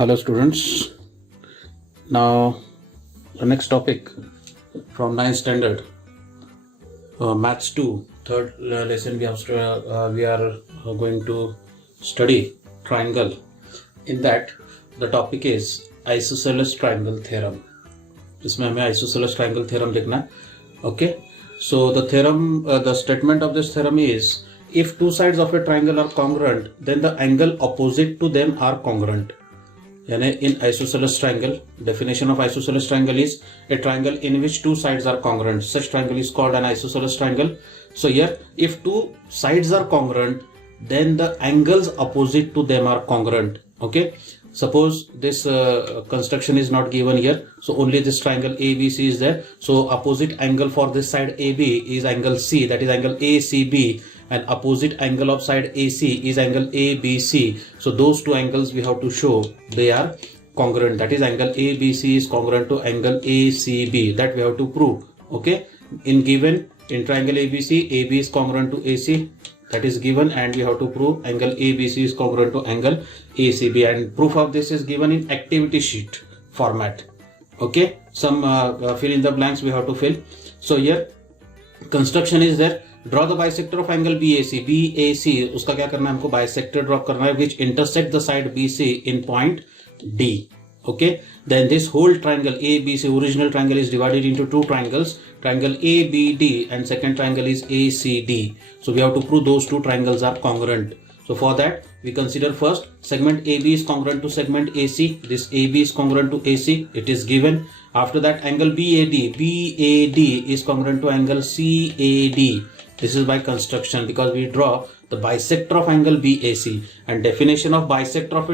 Hello students. Now the next topic from 9th standard, Maths 2, third lesson we are going to study triangle. In that the topic is Isosceles Triangle Theorem. इसमें हमें Isosceles Triangle Theorem लिखना है. Okay. So the theorem, the statement of this theorem is, if two sides of a triangle are congruent, then the angle opposite to them are congruent. यानी in isosceles triangle, definition of isosceles triangle is a triangle in which two sides are congruent. Such triangle is called an isosceles triangle. So here, if two sides are congruent, then the angles opposite to them are congruent. Okay. Suppose this construction is not given here, so only this triangle ABC is there. So opposite angle for this side AB is angle C, that is angle ACB, and opposite angle of side AC is angle ABC. So those two angles we have to show they are congruent, that is angle ABC is congruent to angle ACB, that we have to prove. Okay, in triangle ABC, AB is congruent to AC, that is given, and we have to prove angle ABC is congruent to angle ACB, and proof of this is given in activity sheet format. Okay, some fill in the blanks we have to fill. So here construction is there. Draw the bisector of angle BAC. BAC उसका क्या करना है, हमको bisector draw करना है which intersect the side BC in point D. Okay, then this whole triangle ABC, original triangle, is divided into two triangles, triangle ABD and second triangle is ACD. So we have to prove those two triangles are congruent. So for that we consider first segment AB is congruent to segment AC. This AB is congruent to AC, it is given. After that angle BAD is congruent to angle CAD. This is by construction because we draw the bisector of angle BAC, and definition of bisector of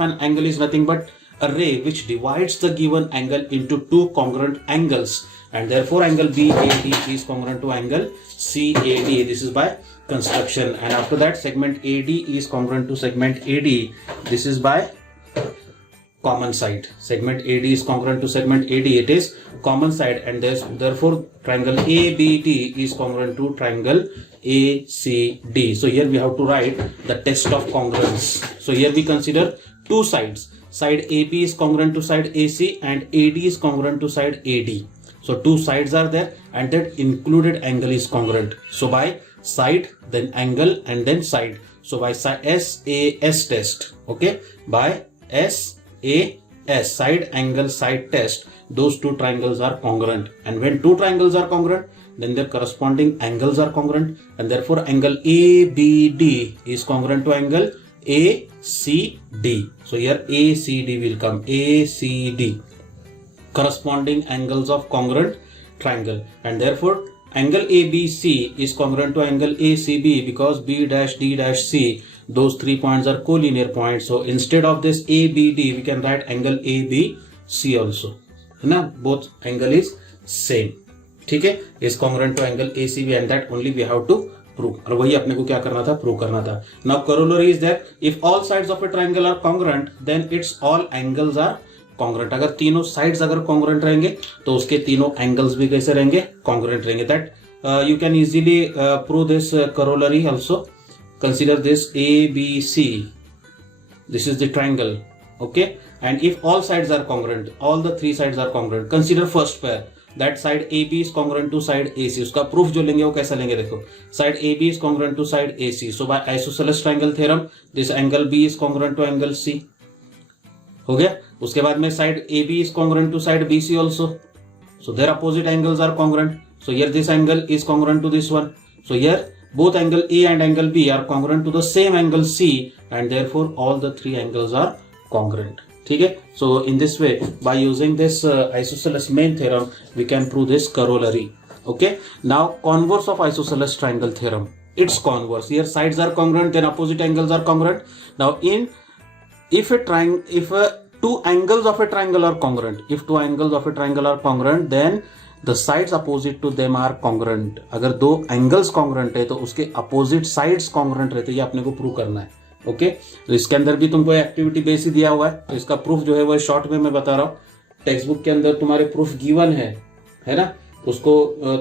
an angle is nothing but a ray which divides the given angle into two congruent angles, and therefore angle BAD is congruent to angle CAD. This is by construction. And after that segment AD is congruent to segment AD. This is by common side. Segment AD is congruent to segment AD, it is common side, and therefore triangle ABD is congruent to triangle ACD. So here we have to write the test of congruence. So here we consider two sides. Side AB is congruent to side AC and AD is congruent to side AD. So two sides are there and that included angle is congruent. So by side, then angle, and then side. So by SAS test, okay, by SAS side angle side test, those two triangles are congruent, and when two triangles are congruent, then their corresponding angles are congruent, and therefore angle ABD is congruent to angle ACD. So here ACD will come, ACD, corresponding angles of congruent triangle, and therefore angle ABC is congruent to angle ACB because B dash D dash C, those 3 points are collinear points. So instead of this ABD we can write angle ABC also, ना, both angle is same. ठीक है, is congruent to angle ACB, and that only we have to prove. और वही अपने को क्या करना था, prove करना था. Now corollary is that if all sides of a triangle are congruent, then its all angles are congruent. अगर तीनों sides अगर congruent रहेंगे तो उसके तीनों angles भी कैसे रहेंगे, congruent रहेंगे. That you can easily prove this corollary also. Consider this ABC. This is the triangle. Okay, and if all sides are congruent, all the three sides are congruent, consider first pair. That side AB is congruent to side AC. उसका proof जो लेंगे वो कैसा लेंगे, देखो, side AB is congruent to side AC. So by isosceles triangle theorem, this angle B is congruent to angle C. हो गया. उसके बाद में side AB is congruent to side BC also. So their opposite angles are congruent. So here this angle is congruent to this one. So here both angle A and angle B are congruent to the same angle C, and therefore all the three angles are congruent. ठीक है. So in this way, by using this isosceles main theorem, we can prove this corollary. Okay. Now converse of isosceles triangle theorem. It's converse. Here sides are congruent, then opposite angles are congruent. Now if two angles of a triangle are congruent, then the sides opposite to them are congruent. अगर दो angles congruent है तो उसके opposite sides congruent रहते हैं, ये अपने को prove करना है. ओके, तो इसके अंदर भी तुमको एक्टिविटी बेस ही दिया हुआ है, तो इसका प्रूफ जो है वो शॉर्ट में मैं बता रहा हूँ. टेक्स्ट बुक के अंदर तुम्हारे प्रूफ गिवन है ना, उसको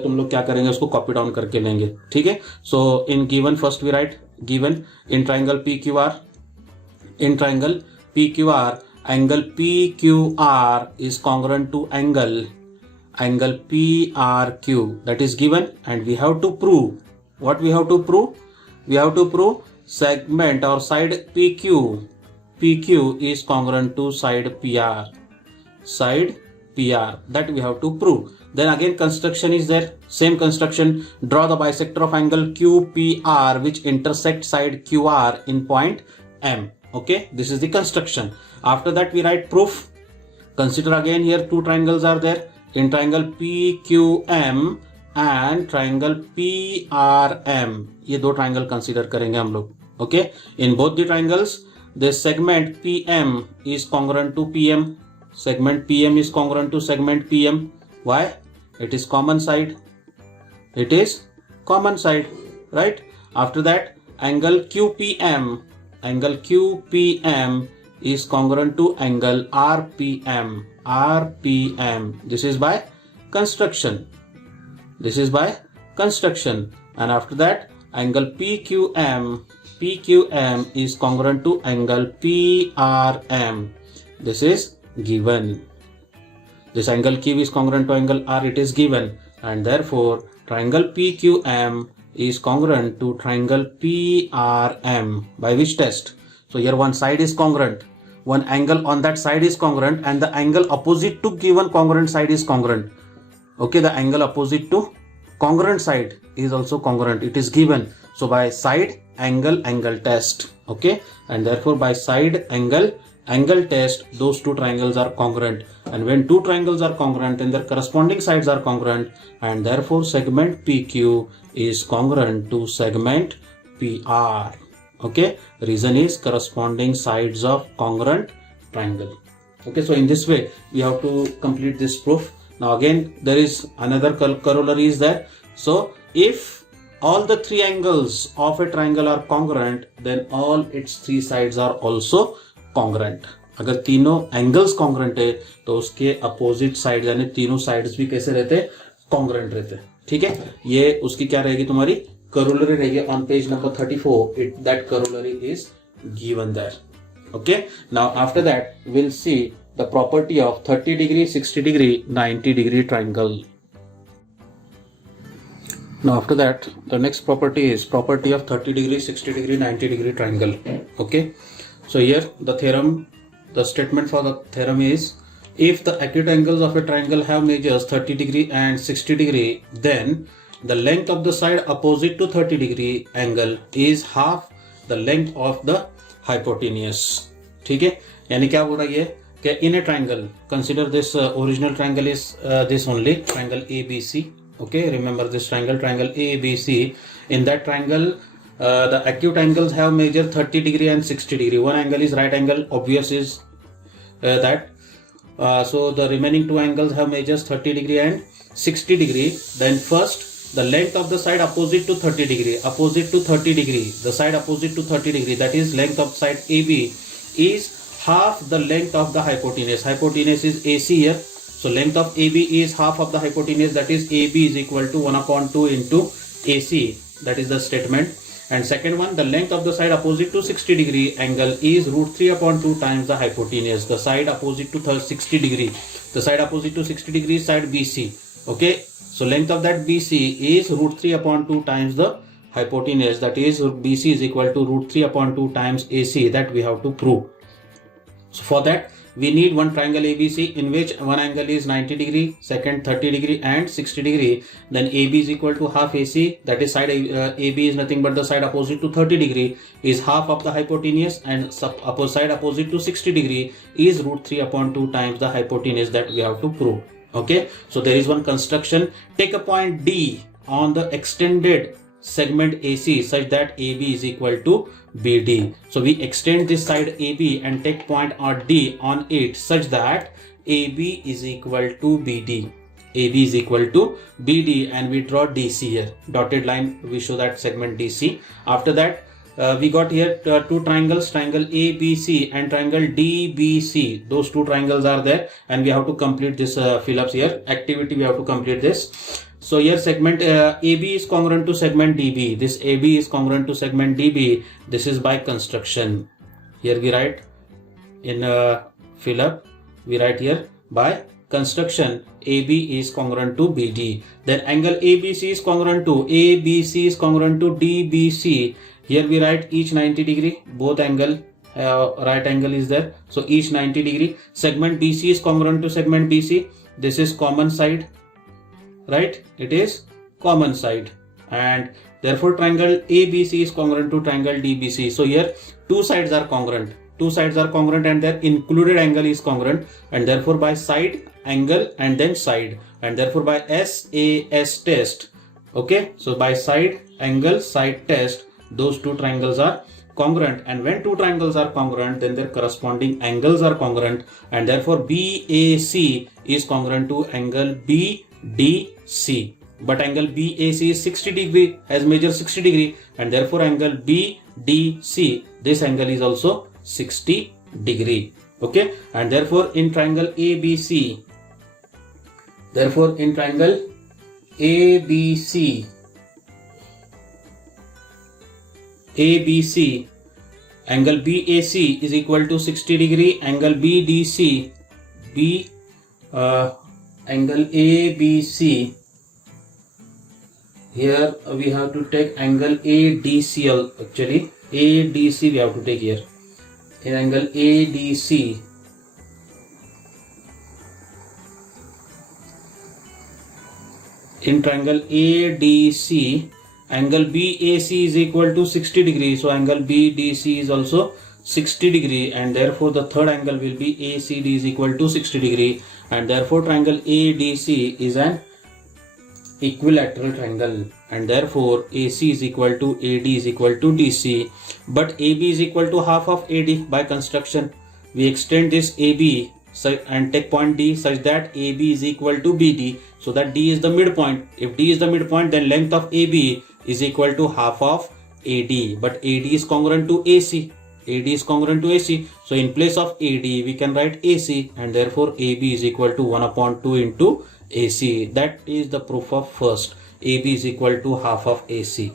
तुम लोग क्या करेंगे, उसको कॉपी डाउन करके लेंगे. ठीक है. So in given first we write given in triangle PQR, in triangle PQR, angle PQR is congruent to angle PRQ, that is given, and we have to prove. What we have to prove? We have to prove segment or side PQ is congruent to side PR, that we have to prove. Then again construction is there, same construction. Draw the bisector of angle QPR which intersect side QR in point M. Okay, this is the construction. After that we write proof. Consider again here two triangles are there. In triangle PQM and triangle PRM, ये दो triangle consider करेंगे हम लोग. Okay, in both the triangles, this segment PM is congruent to PM. Segment PM is congruent to segment PM. Why? It is common side. It is common side, right? After that, angle QPM is congruent to angle RPM. This is by construction. And after that, angle PQM is congruent to angle PRM. This is given. This angle Q is congruent to angle R, it is given, and therefore triangle PQM is congruent to triangle PRM. By which test? So here one side is congruent, one angle on that side is congruent, and the angle opposite to given congruent side is congruent. Okay, the angle opposite to congruent side is also congruent, it is given. So by side angle test. Okay, and therefore by side angle test, those two triangles are congruent, and when two triangles are congruent then their corresponding sides are congruent, and therefore segment PQ is congruent to segment PR. Okay, reason is corresponding sides of congruent triangle. Okay, so in this way we have to complete this proof. Now again there is another corollary is there. So if all the three angles of a triangle are congruent, then all its three sides are also congruent. अगर तीनों angles congruent है तो उसके opposite side यानी तीनों sides भी कैसे रहते हैं? कॉन्ग्रेंट रहते हैं. ठीक है, ये उसकी क्या रहेगी तुम्हारी corollary रहेगी on page number 34. That corollary is given there. Okay, now after that we'll see the property of 30 degree, 60 degree, 90 degree triangle. Now after that the next property is property of 30 degree, 60 degree, 90 degree triangle. Okay, so here the theorem, the statement for the theorem is, if the acute angles of a triangle have measures 30 degree and 60 degree, then the length of the side opposite to 30 degree angle is half the length of the hypotenuse. ठीक है, यानी क्या बोल रहा है कि in a triangle, consider this original triangle is this only, triangle ABC. Okay, remember this triangle ABC. In that triangle the acute angles have measure 30 degree and 60 degree. One angle is right angle, obvious is that. So the remaining two angles have measures 30 degree and 60 degree. Then first the length of the side opposite to 30 degree, the side opposite to 30 degree, that is length of side AB is half the length of the hypotenuse. Hypotenuse is AC here. So length of AB is half of the hypotenuse, that is AB is equal to 1/2 into AC. That is the statement. And second one, the length of the side opposite to 60 degree angle is √3/2 times the hypotenuse. The side opposite to 60 degree, the side opposite to 60 degree is side BC. Okay, so length of that BC is √3/2 times the hypotenuse, that is BC is equal to √3/2 times AC. That we have to prove. So for that we need one triangle ABC in which one angle is 90 degree, second 30 degree and 60 degree. Then AB is equal to half AC, that is side AB is nothing but the side opposite to 30 degree is half of the hypotenuse, and side opposite to 60 degree is √3/2 times the hypotenuse. That we have to prove. Okay, so there is one construction. Take a point D on the extended segment AC such that AB is equal to BD. So we extend this side AB and take point D on it such that AB is equal to BD. AB is equal to BD, and we draw DC here. Dotted line, we show that segment DC. After that we got here two triangles, triangle ABC and triangle DBC. Those two triangles are there, and we have to complete this fill-ups here. Activity we have to complete this. So here segment AB is congruent to segment DB. This AB is congruent to segment DB. This is by construction. Here we write in fill up, we write here by construction AB is congruent to BD. Then angle ABC is congruent to DBC. Here we write each 90 degree, both angle right angle is there, so each 90 degree. Segment BC is congruent to segment BC. This is common side, right? It is common side, and therefore triangle ABC is congruent to triangle DBC. So here two sides are congruent. And their included angle is congruent, and therefore by side, angle, and then side, and therefore by SAS test. Okay, so by side, angle, side test, those two triangles are congruent, and when two triangles are congruent, then their corresponding angles are congruent, and therefore BAC is congruent to angle BDC. But angle BAC is 60 degree, has measure 60 degree, and therefore angle BDC, this angle is also 60 degree. Okay, and therefore in triangle ABC, angle BAC is equal to 60 degree, angle BDC, angle ABC, here we have to take angle ADC, actually ADC we have to take here. In angle ADC, in triangle ADC, angle BAC is equal to 60 degree, so angle BDC is also 60 degree, and therefore the third angle will be ACD is equal to 60 degree, and therefore triangle ADC is an equilateral triangle, and therefore AC is equal to AD is equal to DC, but AB is equal to half of AD. By construction, we extend this AB and take point D such that AB is equal to BD, so that D is the midpoint. If D is the midpoint, then length of AB is equal to half of AD, but AD is congruent to AC. So in place of AD we can write AC, and therefore AB is equal to 1/2 into AC. That is the proof of first. AB is equal to half of AC.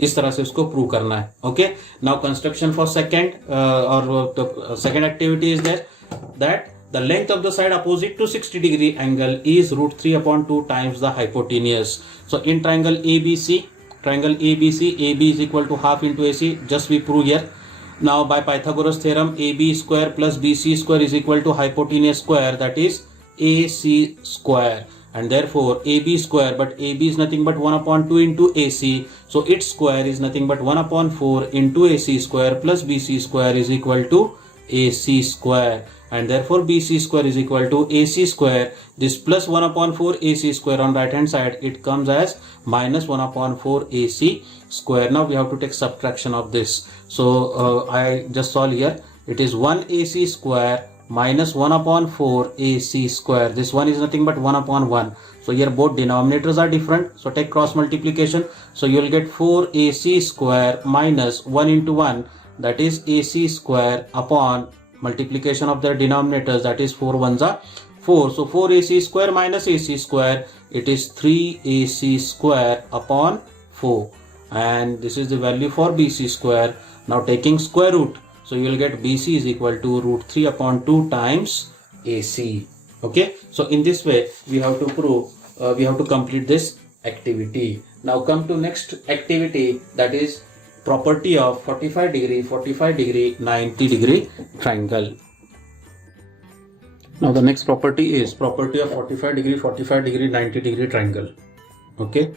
इस तरह से उसको prove करना है. Okay, now construction for second or the second activity is there, that the length of the side opposite to 60 degree angle is √3/2 times the hypotenuse. So in triangle ABC, AB is equal to half into AC. Just we prove here. Now by Pythagoras theorem, AB square plus BC square is equal to hypotenuse square, that is AC square, and therefore AB square, but AB is nothing but 1/2 into AC, so its square is nothing but 1/4 into AC square plus BC square is equal to AC square, and therefore BC square is equal to AC square. This plus 1/4 AC square on right hand side, it comes as minus 1/4 AC square. Now we have to take subtraction of this. So I just solve here. It is 1 AC square minus 1/4 AC square. This one is nothing but 1/1. So here both denominators are different. So take cross multiplication. So you will get 4 AC square minus 1 into 1, that is AC square, upon multiplication of the denominators, that is 4 ones are 4. So 4 AC square minus AC square, it is 3 AC square upon 4. And this is the value for BC square. Now taking square root, so you will get BC is equal to √3/2 times AC. Okay, so in this way we have to prove, we have to complete this activity. Now come to next activity, that is property of 45 degree, 90 degree triangle. Now the next property is property of 45 degree, 90 degree triangle. Okay,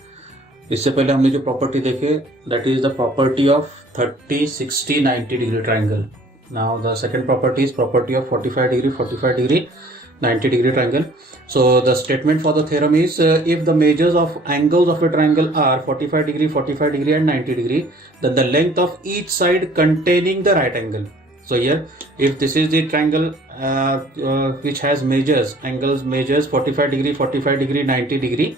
इससे पहले हमने जो property देखे, that is the property of 30, 60, 90 degree triangle. Now the second property is property of 45 degree, 90 degree triangle. So the statement for the theorem is, if the measures of angles of a triangle are 45 degree and 90 degree, then the length of each side containing the right angle. So here, if this is the triangle which has angles measures 45 degree, 90 degree,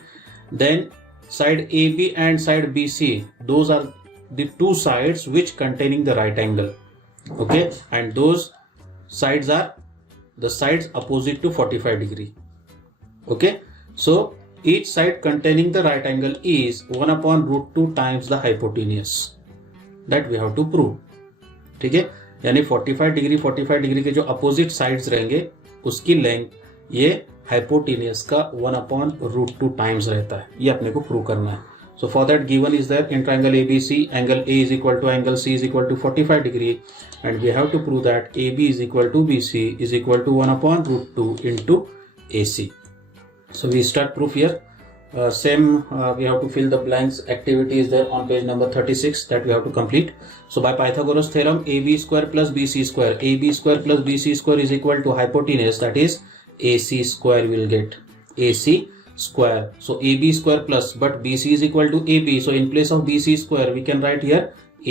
then side AB and side BC, those are the two sides which containing the right angle. Okay, and those sides are the sides opposite to 45 degree. Okay, so each side containing the right angle is 1/√2 times the hypotenuse. That we have to prove. Okay, यानी 45 degree के जो opposite sides रहेंगे उसकी length ये hypotenuse का 1/√2 times रहता है. ये अपने को प्रूव करना है. So for that given is there in triangle ABC, angle A is equal to angle C is equal to 45 degree, and we have to prove that AB is equal to BC is equal to 1/√2 into AC. So we start proof here. We have to fill the blanks. Activity is there on page number 36 that we have to complete. So by Pythagoras theorem, AB square plus BC square, AB square plus BC square is equal to hypotenuse, that is AC square will get AC square. So AB square plus, but BC is equal to AB. So in place of BC square, we can write here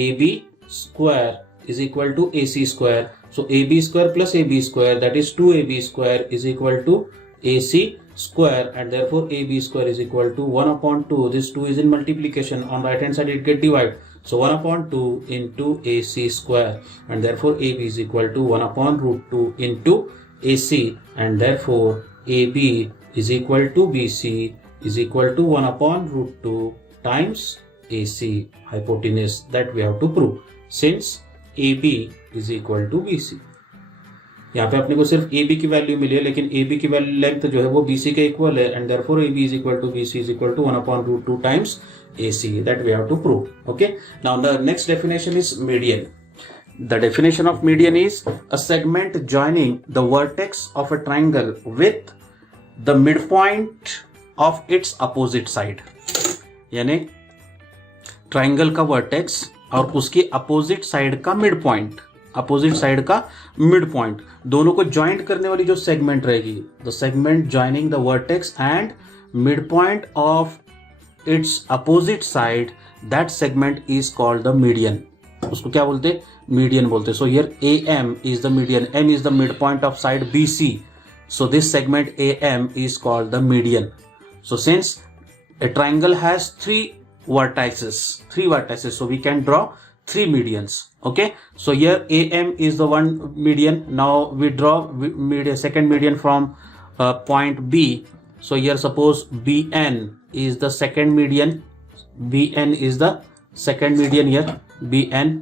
AB square is equal to AC square. So AB square plus AB square, that is 2AB square is equal to AC square, and therefore AB square is equal to 1/2. This 2 is in multiplication. On right hand side it get divided. So 1/2 into AC square, and therefore AB is equal to 1/√2 into AC, and therefore AB is equal to BC is equal to 1/√2 times AC, hypotenuse that we have to prove since AB is equal to BC. यहाँ पे अपने को सिर्फ AB की value मिली है, लेकिन AB की value length जो है वो BC के इक्वल है, and therefore AB is equal to BC is equal to 1/√2 times AC that we have to prove. Okay. Now the next definition is median. The definition of median is a segment joining the vertex of a triangle with the midpoint of its opposite side. यानी triangle का vertex और उसकी opposite side का midpoint, opposite side का midpoint दोनों को joint करने वाली जो सेगमेंट रहेगी, the segment joining the vertex and midpoint of its opposite side, that segment is called the median. उसको क्या बोलते? मीडियन बोलते. So here AM is the median, M is the midpoint of side BC. So this segment AM is called the median. So since a triangle has three vertices, so we can draw three medians. Okay. So here AM is the one median. Now we draw second median from point B. So here suppose BN is the second median. BN is the second median here. BN.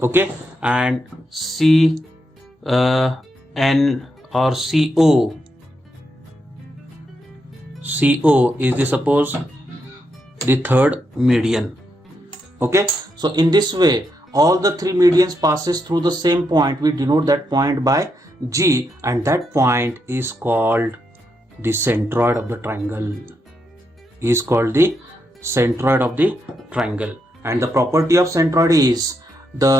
Okay. And CN or CO is the suppose the third median. Okay. So in this way all the three medians passes through the same point. We denote that point by G, and that point is called the centroid of the triangle. Is called the centroid of the triangle. And the property of centroid is the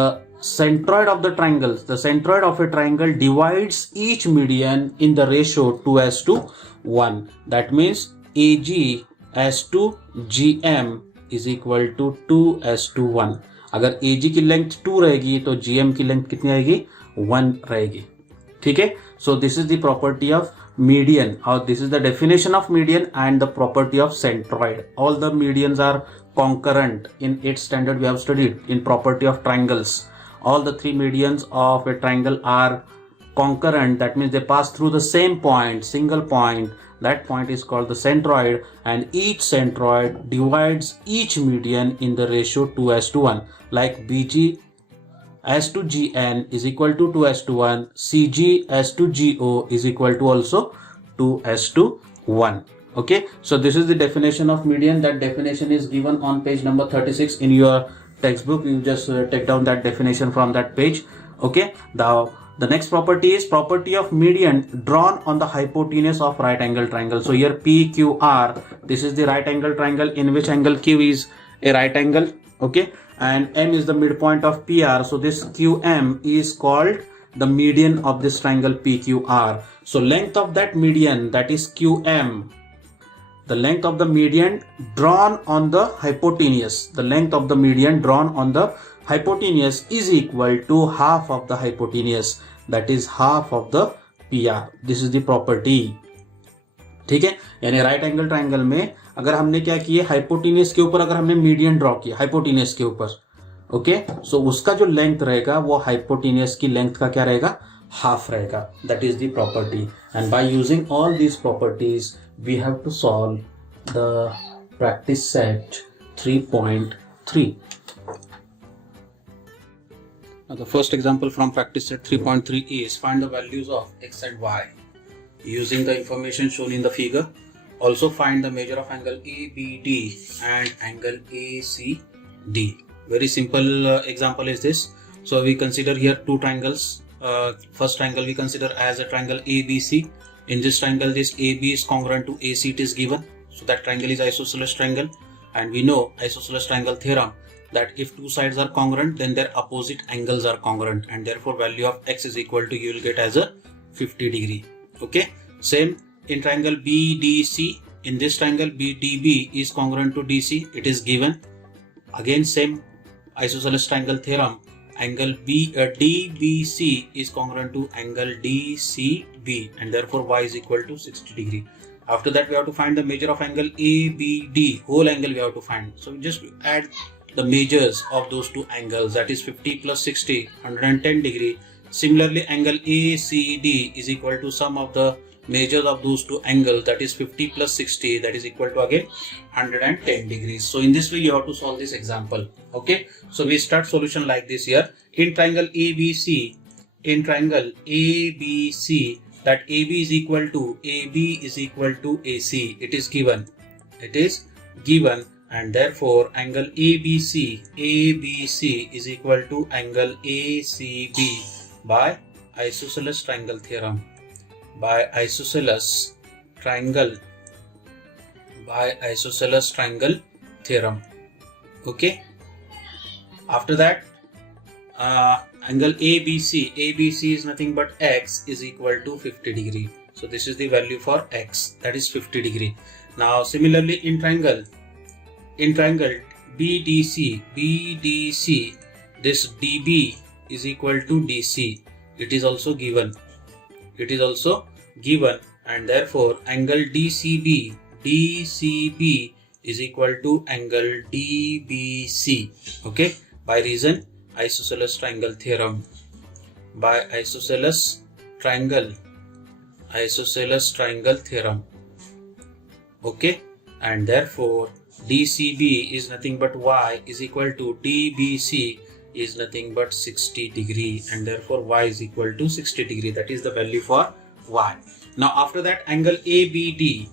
centroid of the triangles, the centroid of a triangle divides each median in the ratio 2:1. That means AG as to GM is equal to 2:1. अगर AG की length 2 रहेगी तो GM की length कितनी आएगी? 1 रहेगी. ठीक है. So this is the property of median, or this is the definition of median and the property of centroid. All the medians are concurrent. In 8th standard we have studied in property of triangles. All the three medians of a triangle are concurrent. That means they pass through the same point, single point. That point is called the centroid, and each centroid divides each median in the ratio 2:1. Like BG as to GN is equal to 2:1. CG as to GO is equal to also 2:1. Okay. So this is the definition of median. That definition is given on page number 36 in your textbook. You just take down that definition from that page. Okay. Now the next property is property of median drawn on the hypotenuse of right angle triangle. So here PQR, this is the right angle triangle in which angle Q is a right angle. Okay. And M is the midpoint of PR. So this QM is called the median of this triangle PQR. So length of that median, that is QM, the length of the median drawn on the hypotenuse, the length of the median drawn on the hypotenuse is equal to half of the hypotenuse, that is half of the PR. This is the property. ठीक है. यानी right angle triangle में अगर हमने क्या किया, hypotenuse के ऊपर अगर हमने मीडियन ड्रॉ किया हाइपोटेन्यूज के ऊपर, ओके, सो उसका जो लेंथ रहेगा वो हाइपोटेन्यूज की लेंथ का क्या रहेगा, हाफ रहेगा. That is the property. And by using all these properties we have to solve the practice set 3.3. The first example from practice set 3.3 is find the values of x and y using the information shown in the figure. Also find the measure of angle ABD and angle ACD. Very simple example is this. So we consider here two triangles. First triangle we consider as a triangle ABC. In this triangle, this AB is congruent to AC, it is given. So that triangle is isosceles triangle, and we know isosceles triangle theorem that if two sides are congruent, then their opposite angles are congruent, and therefore value of x is equal to, you will get as a 50 degree. Okay, same in triangle BDC. In this triangle BDB is congruent to DC, it is given. Again same isosceles triangle theorem, angle DBC is congruent to angle DCB, and therefore y is equal to 60 degree. After that we have to find the measure of angle ABD, whole angle we have to find. So we just add the measures of those two angles, that is 50 plus 60, 110 degree. Similarly angle ACD is equal to sum of the measures of those two angles, that is 50 plus 60, that is equal to again 110 degrees. So in this way you have to solve this example. Okay, so we start solution like this here. In triangle ABC, that AB is equal to AC, it is given, and therefore angle ABC is equal to angle ACB by isosceles triangle theorem, Okay, after that angle ABC is nothing but x is equal to 50 degree. So this is the value for x, that is 50 degree. Now similarly in triangle BDC, this DB is equal to DC, it is also given, and therefore angle DCB is equal to angle DBC. Okay, by reason isosceles triangle theorem, isosceles triangle theorem. Okay, and therefore DCB is nothing but y is equal to DBC is nothing but 60 degree, and therefore y is equal to 60 degree. That is the value for y. Now after that angle ABD.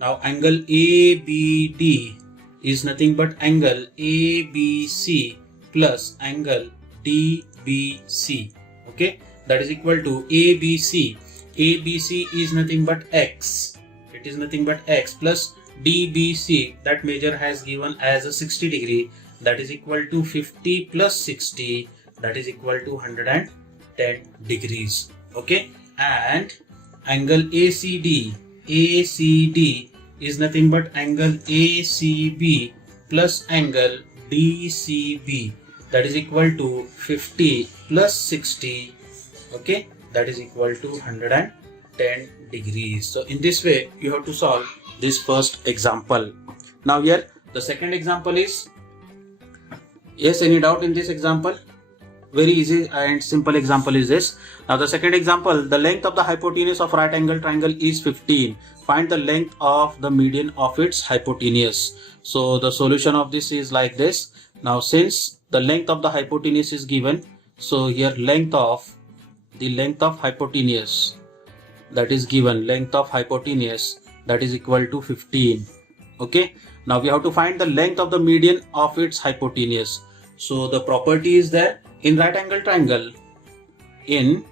Now angle ABD is nothing but angle ABC plus angle DBC. Okay, that is equal to ABC. ABC is nothing but x. It is nothing but x plus DBC. That measure has given as a 60 degree. That is equal to 50 plus 60. That is equal to 110 degrees. Okay, and angle ACD is nothing but angle ACB plus angle DCB. That is equal to 50 plus 60. Okay, that is equal to 110 degrees. So in this way you have to solve this first example. Now here the second example is, yes, any doubt in this example? Very easy and simple example is this. Now the second example, the length of the hypotenuse of right angle triangle is 15. Find the length of the median of its hypotenuse. So the solution of this is like this. Now since the length of the hypotenuse is given, so here the length of hypotenuse that is given, that is equal to 15. Okay, now we have to find the length of the median of its hypotenuse. So the property is there in right angle triangle. In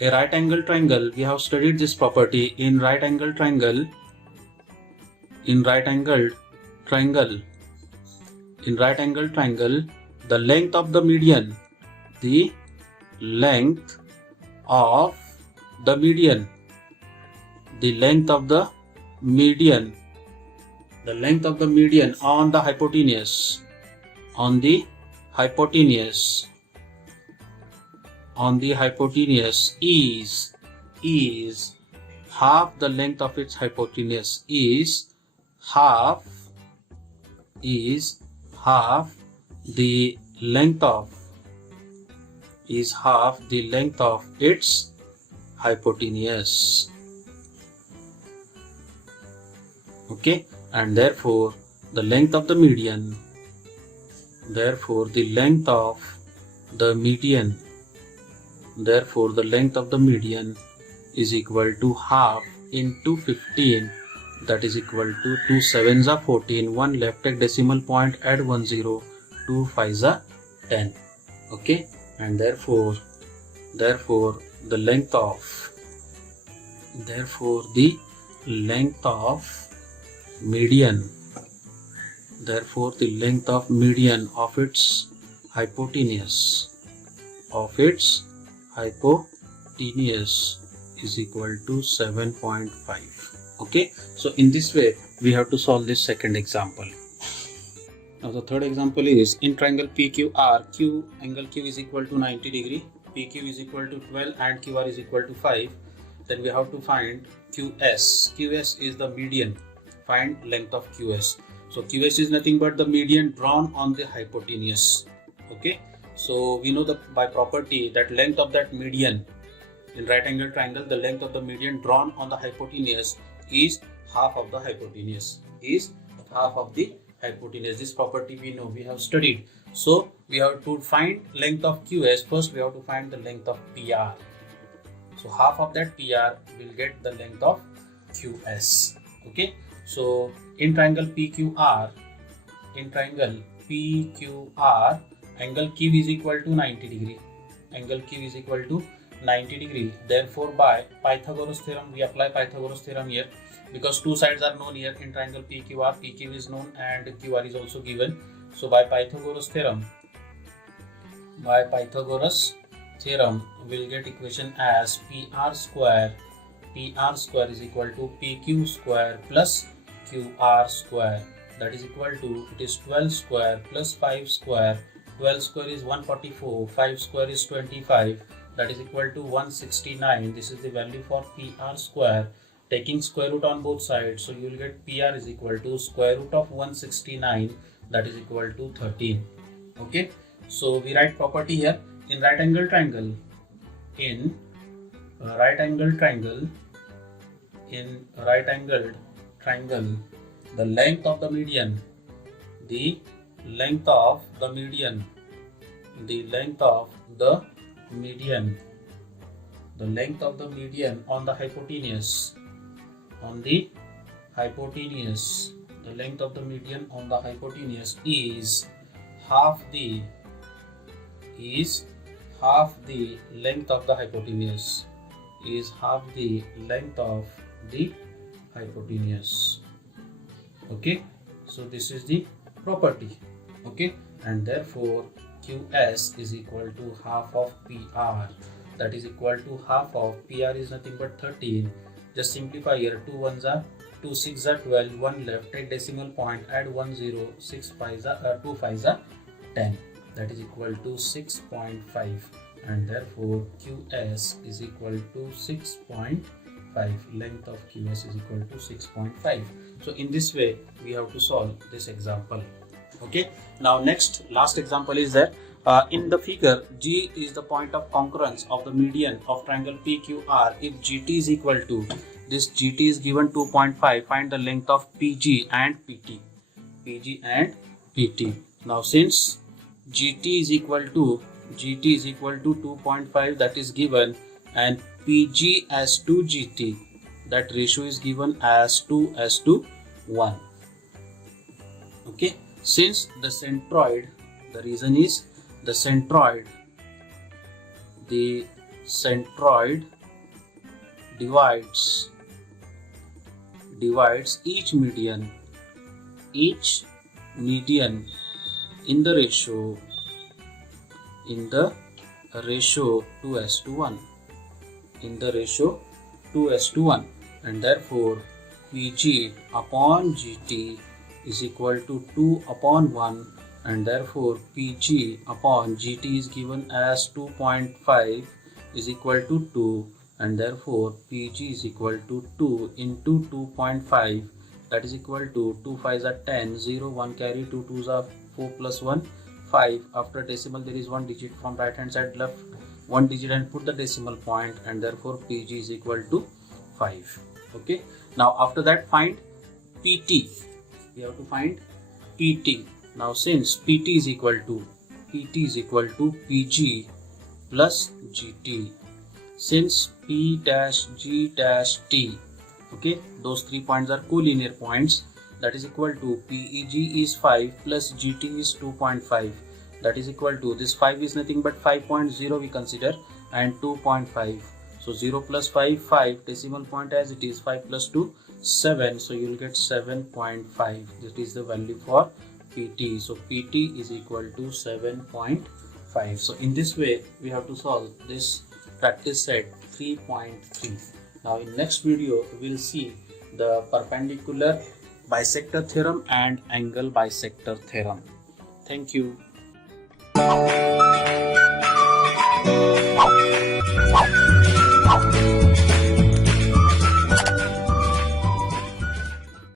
a right angle triangle, we have studied this property. In right angle triangle, the length of the median, the length of the median on the hypotenuse, is half the length of its hypotenuse, is half the length of its hypotenuse. Okay, and therefore the length of the median Therefore, the length of the median is equal to half into 15, that is equal to 2 7s are 14, 1 left, take decimal point, add 1 0, 2 5s are 10. Okay, and therefore the length of median of its hypotenuse is equal to 7.5. Okay, so in this way we have to solve this second example. Now the third example is in triangle PQR, angle Q is equal to 90 degree, PQ is equal to 12 and QR is equal to 5. Then we have to find QS. QS is the median. Find length of QS. So QS is nothing but the median drawn on the hypotenuse. Okay, so we know that by property that length of that median in right angle triangle, the length of the median drawn on the hypotenuse is half of the hypotenuse. This property we know, we have studied. So we have to find length of QS. First we have to find the length of PR. So half of that PR will get the length of QS. Okay, so in triangle PQR, angle Q is equal to 90 degree. Therefore, by Pythagoras theorem, we apply Pythagoras theorem here, because two sides are known here in triangle PQR. PQ is known and QR is also given. So by Pythagoras theorem, we'll get equation as PR square is equal to PQ square plus QR square, that is equal to, it is 12 square plus 5 square. 12 square is 144, 5 square is 25, that is equal to 169. This is the value for PR square. Taking square root on both sides, so you will get PR is equal to square root of 169, that is equal to 13. Okay, so we write property here in right angle triangle. The length of the median on the hypotenuse, the length of the median on the hypotenuse is half the length of the hypotenuse, Okay, so this is the property. Okay, and therefore QS is equal to half of PR, that is equal to half of PR is nothing but 13. Just simplify here, 2 1s are 2 6s are 12, 1 left, take decimal point, add 1 0, 6 5s are 2 5s are 10, that is equal to 6.5, and therefore QS is equal to 6.5. Length of QS is equal to 6.5. So in this way we have to solve this example. Okay, now last example is that in the figure, G is the point of congruence of the median of triangle PQR. If GT is equal to, this GT is given 2.5, find the length of PG and PT. Now since GT is equal to 2.5, that is given, and PG as 2 GT, that ratio is given as 2:1. Okay, since the centroid, the reason is the centroid divides each median in the ratio 2:1, and therefore PG upon GT is equal to 2/1, and therefore PG upon GT is given as 2.5 is equal to 2, and therefore PG is equal to 2 into 2.5, that is equal to 2 5s are 10, 0 1 carry, 2 2s are 4 plus 1 5. After decimal there is one digit, from right hand side left one digit and put the decimal point, and therefore PG is equal to 5. Okay, now after that find PT. We have to find PT. Now since PT is equal to PG plus gt. Since P dash G dash T, okay, those 3 points are collinear points, that is equal to PEG is 5 plus GT is 2.5, that is equal to, this 5 is nothing but 5.0 we consider, and 2.5. So 0 plus 5, 5, decimal point as it is, 5 plus 2, 7, so you will get 7.5. That is the value for PT. So PT is equal to 7.5. So in this way we have to solve this practice set 3.3. Now in next video we will see the perpendicular bisector theorem and angle bisector theorem. Thank you.